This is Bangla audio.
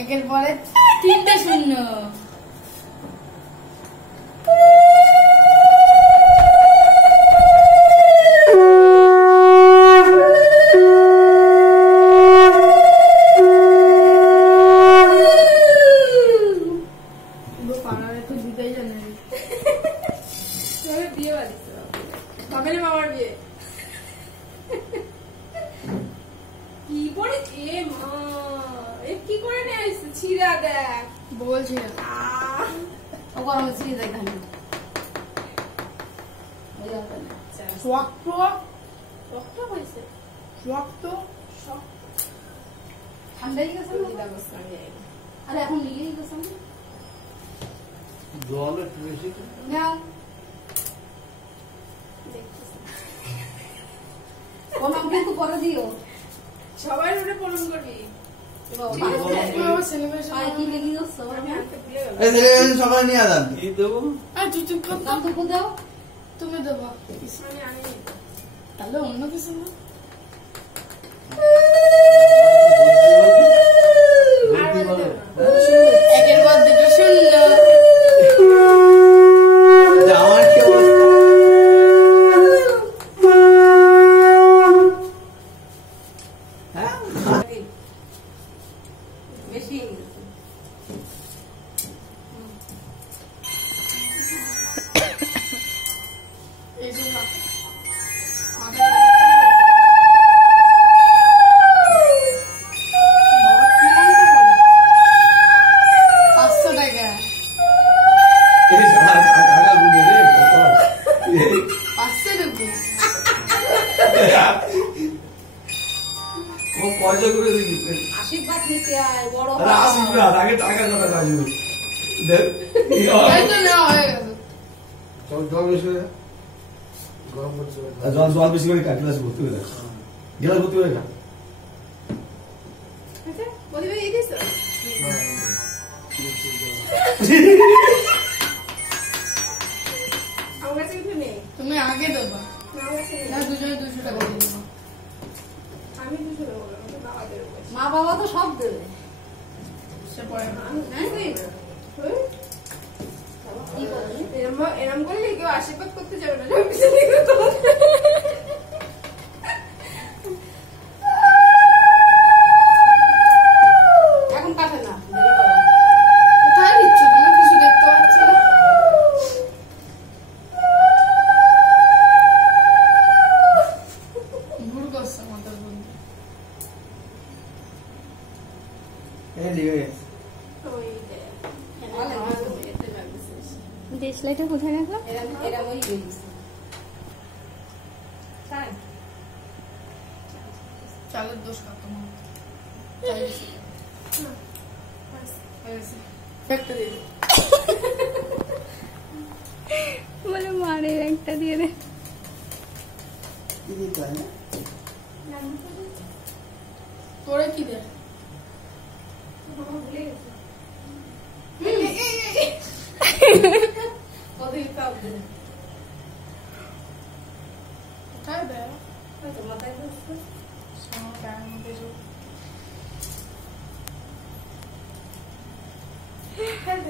একের পরে 3-0। সবাই ওটা প্রণাম করবি। সবাই নিয়ে আদান তুমি দেবো তাহলে অন্য কিছু না। একের পর 2-0। আমার কি অবস্থা? আশীর্বাদ নিতে আয় বড় আশীর্বাদ আগে টাকা কথা কাজু জল বেশি করে গ্লাস ভর্তি করে গ্লাস ভর্তি করে খা। তুমি আগে দেবা না, দুজনে 200 টাকা দিয়ে দেবো। আমি 200 দেবো, বাবা দেবে। মা বাবা তো সব দেবে। সে পরে না এরম করলে কেউ আশীর্বাদ করতে যাবে না। এখন কাটে না, কোথায় নিচ্ছ তুমি? কিছু দেখতে পাচ্ছি না। ভুল করছে মাথার বন্ধু। দেশলাইটা কোথায় রাখলাম? এরা ওই চালের দোষ কার তোমার? বলে মারের একটা দিয়ে দে। তোরা কি দে? কোথায় দেয়? মাথায় বসছে। টাইম মধ্যে